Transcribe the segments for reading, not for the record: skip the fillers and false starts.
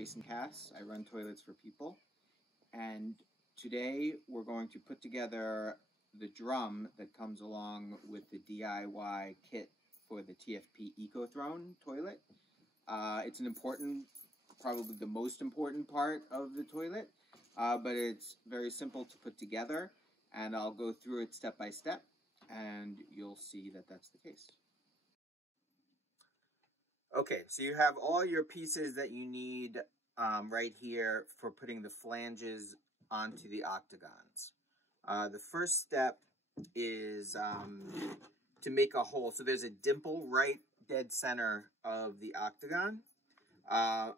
Jason Cass. I run toilets for people, and today we're going to put together the drum that comes along with the DIY kit for the TFP Toilet. It's an important, probably the most important part of the toilet, but it's very simple to put together, and I'll go through it step by step, and you'll see that that's the case. Okay, so you have all your pieces that you need right here for putting the flanges onto the octagons. The first step is to make a hole. So there's a dimple right dead center of the octagon. I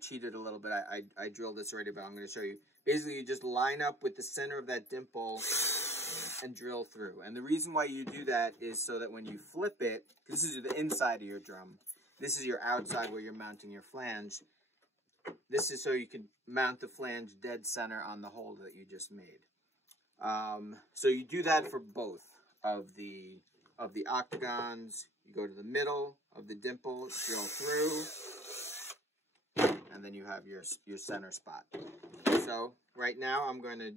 cheated a little bit. I drilled this already, but I'm going to show you. Basically, you just line up with the center of that dimple and drill through. And the reason why you do that is so that when you flip it, because this is the inside of your drum, this is your outside where you're mounting your flange. This is so you can mount the flange dead center on the hole that you just made. So you do that for both of the octagons. You go to the middle of the dimple, drill through, and then you have your center spot. So right now I'm going to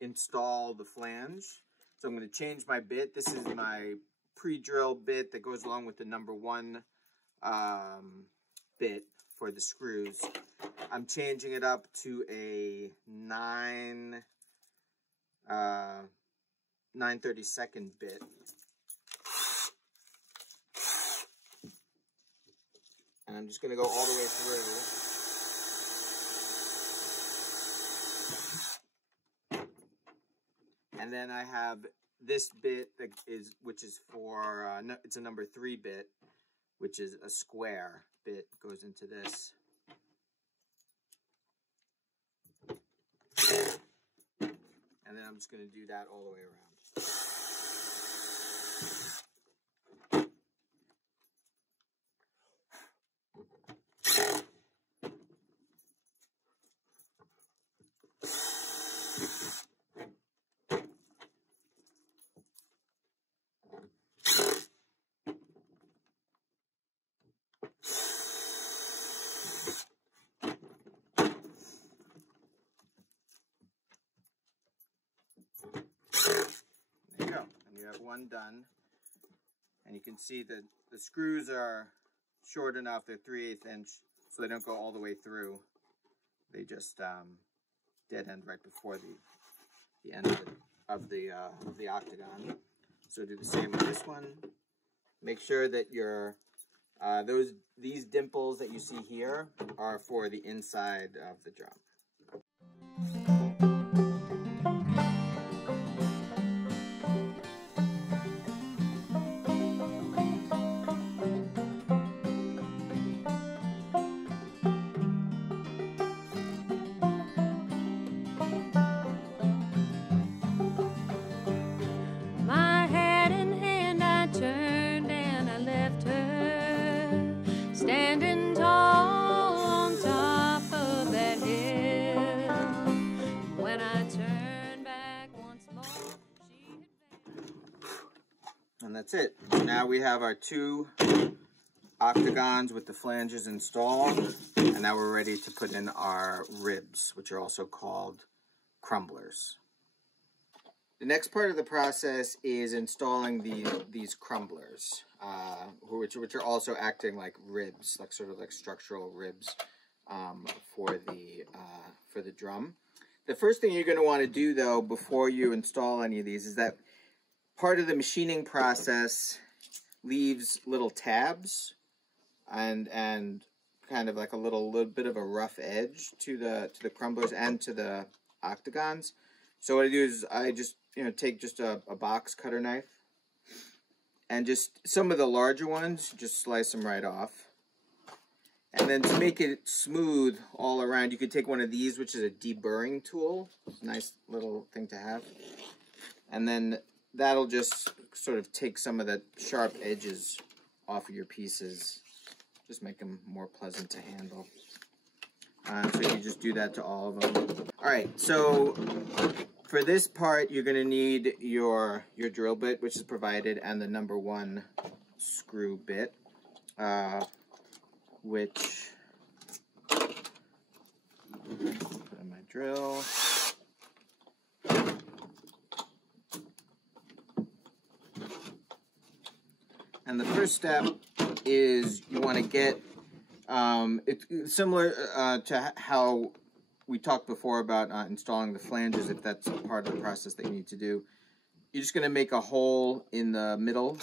install the flange. So I'm going to change my bit. This is my pre-drill bit that goes along with the number 1 bit for the screws. I'm changing it up to a 9/32 bit. And I'm just going to go all the way through. And then I have this bit that which is for it's a number 3 bit, which is a square bit, goes into this. And then I'm just going to do that all the way around. One done, and you can see that the screws are short enough. They're 3/8 inch, so they don't go all the way through. They just dead end right before the end of the octagon. So do the same with this one. Make sure that your these dimples that you see here are for the inside of the drum. Standing tall on top of that hill. When I turned back once more, she had... And that's it. Now we have our 2 octagons with the flanges installed, and now we're ready to put in our ribs, which are also called crumblers. The next part of the process is installing these crumblers, which are also acting like ribs, like sort of like structural ribs for the drum. The first thing you're going to want to do, though, before you install any of these, is that part of the machining process leaves little tabs and kind of like a little bit of a rough edge to the crumblers and to the octagons. So what I do is I just take just a box cutter knife, and just some of the larger ones, just slice them right off. And then to make it smooth all around, you could take one of these, which is a deburring tool. Nice little thing to have. And then that'll just sort of take some of the sharp edges off of your pieces. Just make them more pleasant to handle. So you just do that to all of them. All right, so for this part, you're going to need your drill bit, which is provided, and the number 1 screw bit, which Put in my drill. And the first step is you want to get, it's similar to how we talked before about installing the flanges, if that's part of the process that you need to do. You're just going to make a hole in the middle of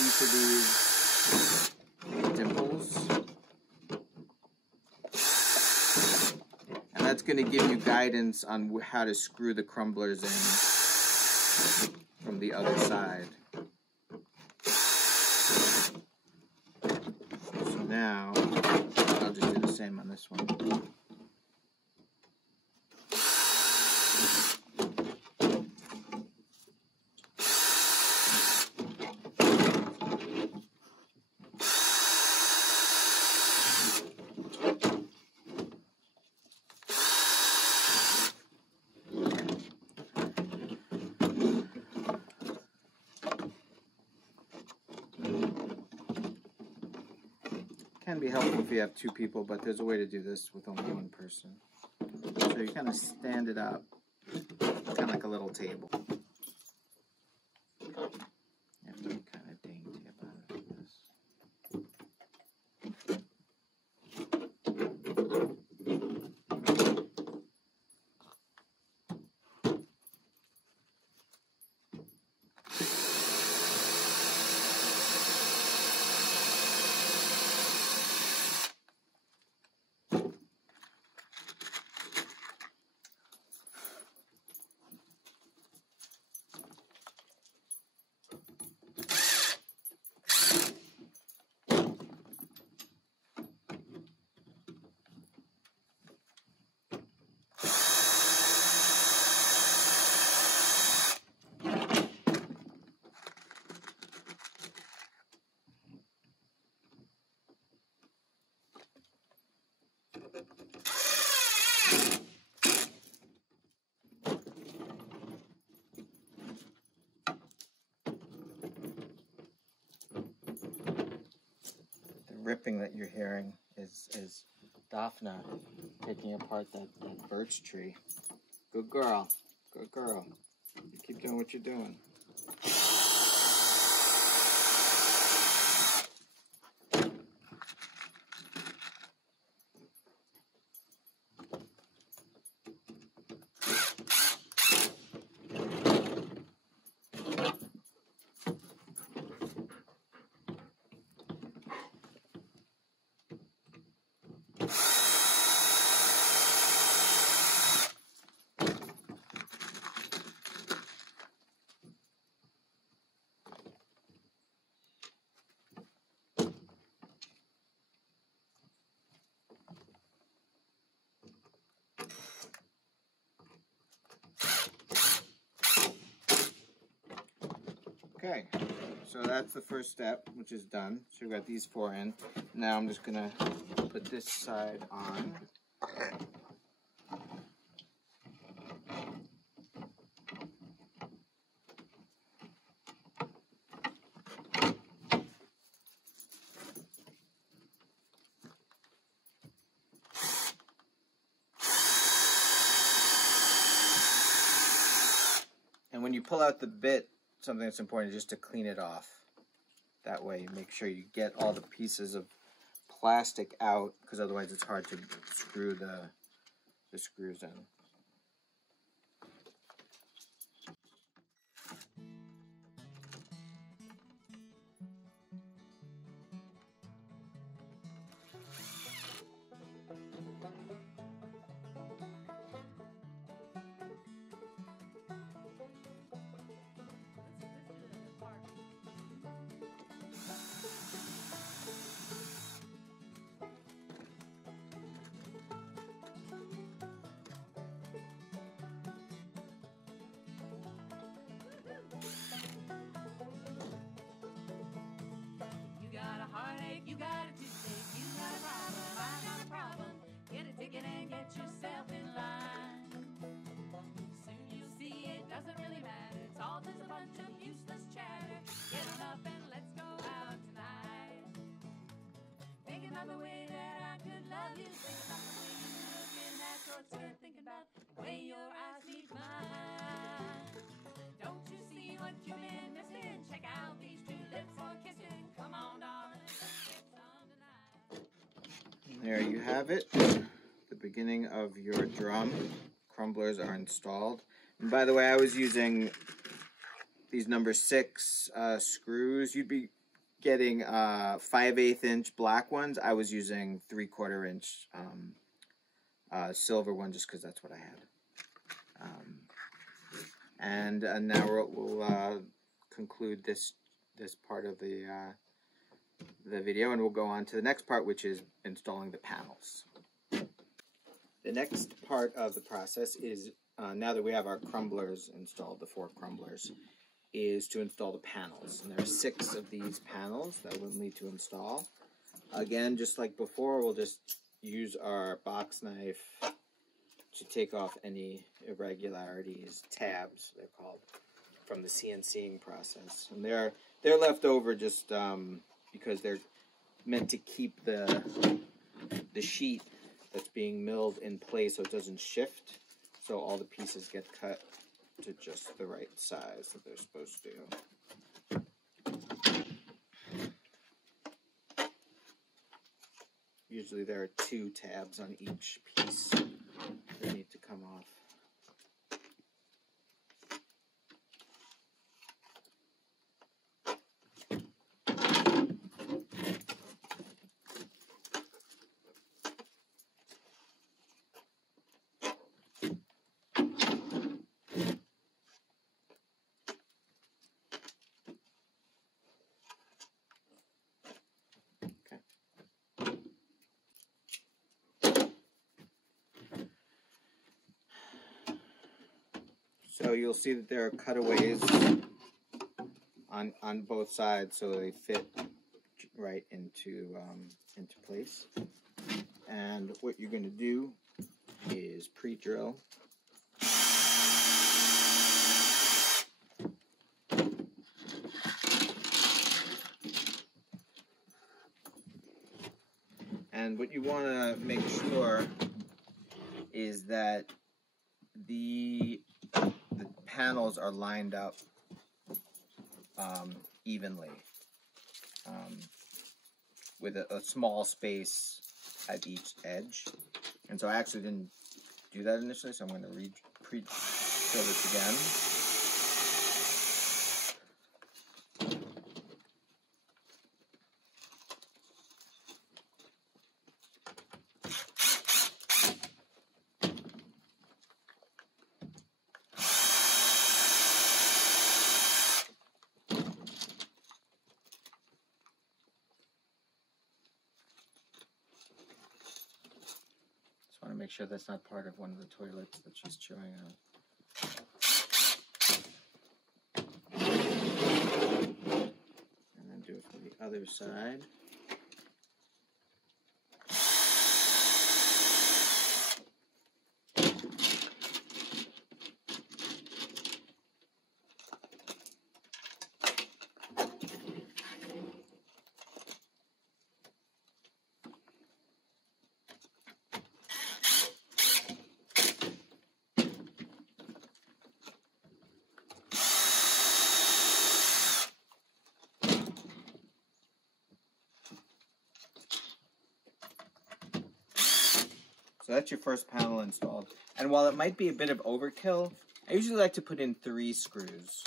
each of these dimples. And that's going to give you guidance on how to screw the crumblers in from the other side. So now, I'll just do the same on this one. Can be helpful if you have two people, but there's a way to do this with only one person. So you kind of stand it up, kind of like a little table. You have to be kind of dainty about it like this. Ripping that you're hearing is Daphna taking apart that birch tree. Good girl. Good girl. You keep doing what you're doing. Okay, so that's the first step, which is done. So we've got these four in. Now I'm just going to put this side on. And when you pull out the bit, something that's important is just to clean it off. That way you make sure you get all the pieces of plastic out, because otherwise it's hard to screw the screws in. You got a toothache, you got a problem, I got a problem. Get a ticket and get yourself in line. Soon you'll see it doesn't really matter. It's all just a bunch of useless chatter. Get on up and let's go out tonight. Think about the way that I could love you. Think about there you have it. The beginning of your drum. Crumblers are installed. And by the way, I was using these number 6 screws. You'd be getting 5/8 inch black ones. I was using 3/4 inch silver one just because that's what I had. And now we'll conclude this part of the video, and we'll go on to the next part, which is installing the panels. The next part of the process is, now that we have our crumblers installed, the 4 crumblers, is to install the panels. And there are 6 of these panels that we'll need to install. Again, just like before, we'll just use our box knife to take off any irregularities, tabs they're called, from the CNCing process. And they're left over just because they're meant to keep the sheet that's being milled in place so it doesn't shift, so all the pieces get cut to just the right size that they're supposed to. Usually there are 2 tabs on each piece that need to come off. So you'll see that there are cutaways on both sides, so they fit right into place. And what you're going to do is pre-drill. And what you want to make sure is that the panels are lined up evenly, with a small space at each edge. And so I actually didn't do that initially, so I'm going to pre-drill this again. Make sure that's not part of one of the toilets that she's chewing on. And then do it for the other side. So that's your first panel installed. And while it might be a bit of overkill, I usually like to put in 3 screws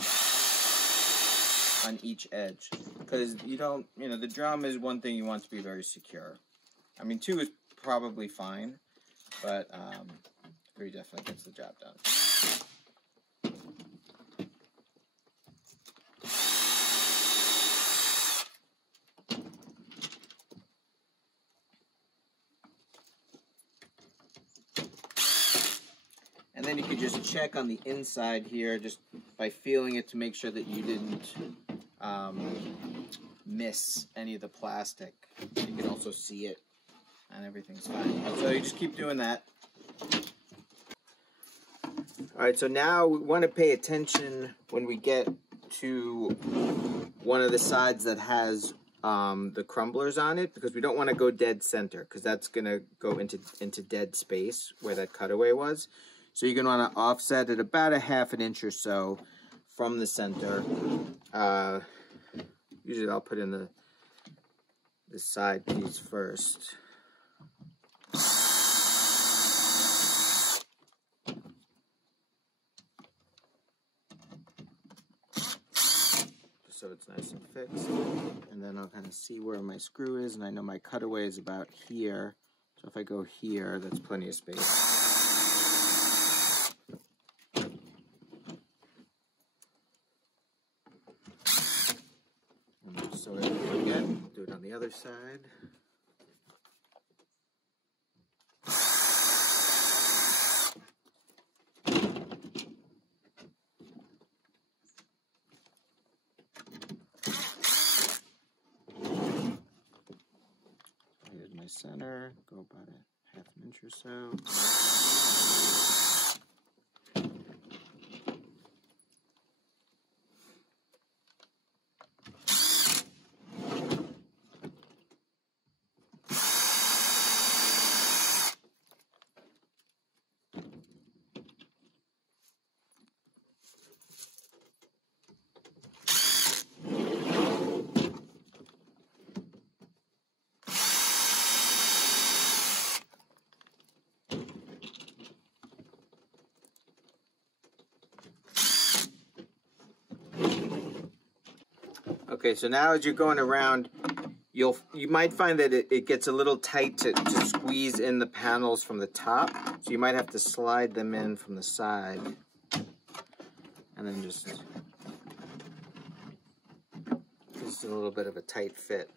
on each edge, because the drum is one thing you want to be very secure. I mean, 2 is probably fine, but 3 definitely gets the job done. And then you could just check on the inside here just by feeling it to make sure that you didn't miss any of the plastic. You can also see it and everything's fine. So you just keep doing that. Alright, so now we want to pay attention when we get to one of the sides that has the crumblers on it, because we don't want to go dead center, because that's going to go into dead space where that cutaway was. So you're going to want to offset it about a ½ an inch or so from the center. Usually I'll put in the side piece first. it's nice and fixed. And then I'll kind of see where my screw is, and I know my cutaway is about here. So if I go here, that's plenty of space. And so I don't forget, do it on the other side. Here's my center, go about a half an inch or so. Okay, so now as you're going around, you might find that it gets a little tight to squeeze in the panels from the top. So you might have to slide them in from the side. And then just a little bit of a tight fit.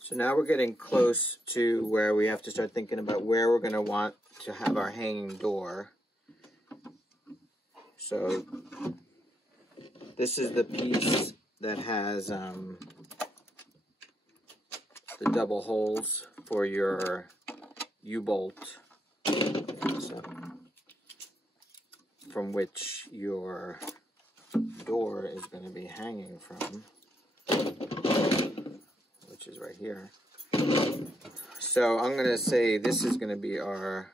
So now we're getting close to where we have to start thinking about where we're going to want to have our hanging door. So this is the piece that has the double holes for your U-bolt, so, from which your door is going to be hanging from, which is right here. So I'm going to say this is going to be our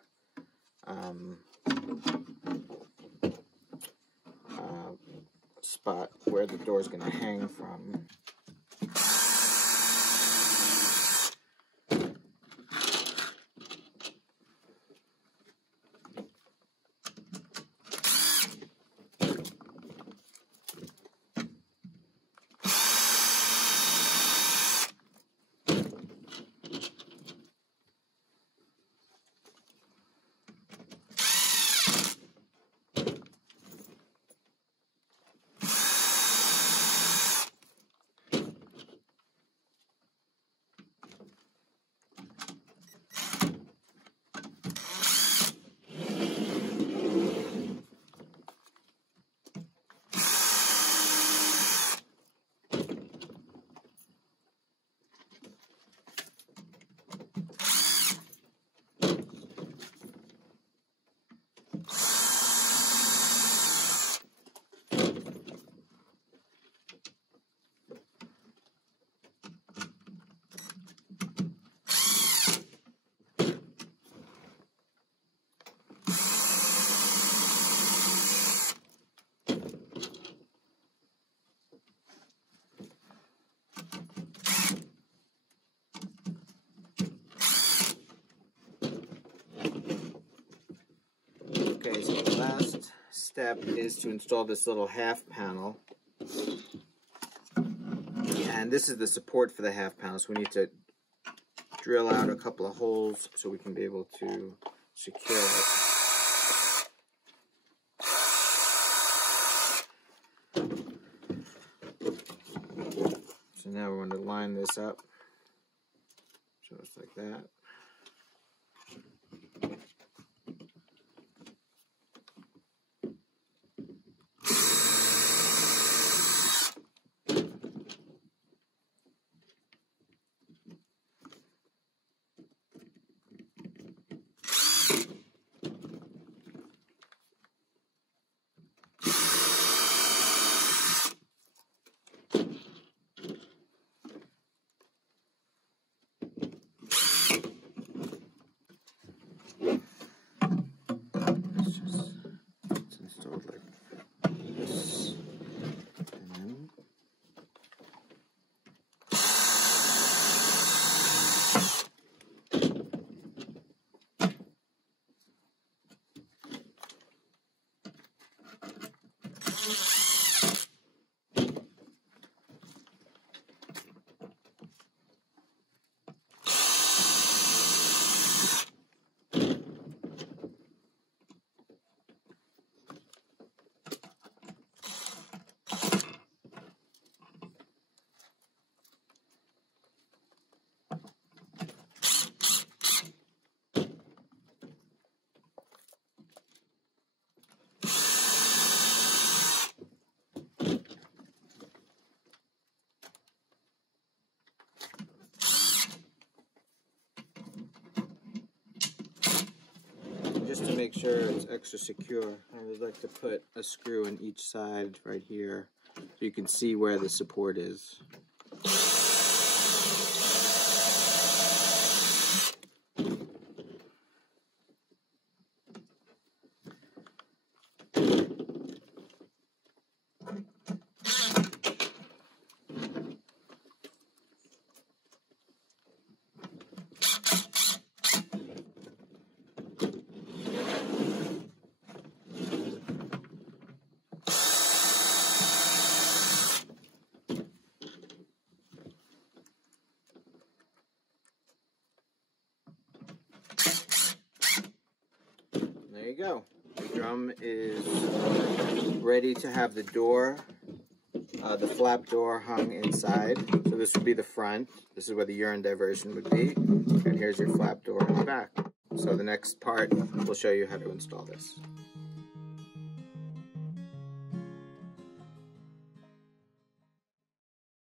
spot where the door is going to hang from. Okay, so the last step is to install this little half panel. And this is the support for the half panel, so we need to drill out a couple of holes so we can be able to secure it. So now we're going to line this up, just like that. make sure it's extra secure, I would like to put a screw in each side right here so you can see where the support is. There you go. The drum is ready to have the door, the flap door hung inside. So this would be the front. This is where the urine diversion would be. And here's your flap door in the back. So the next part, we'll show you how to install this.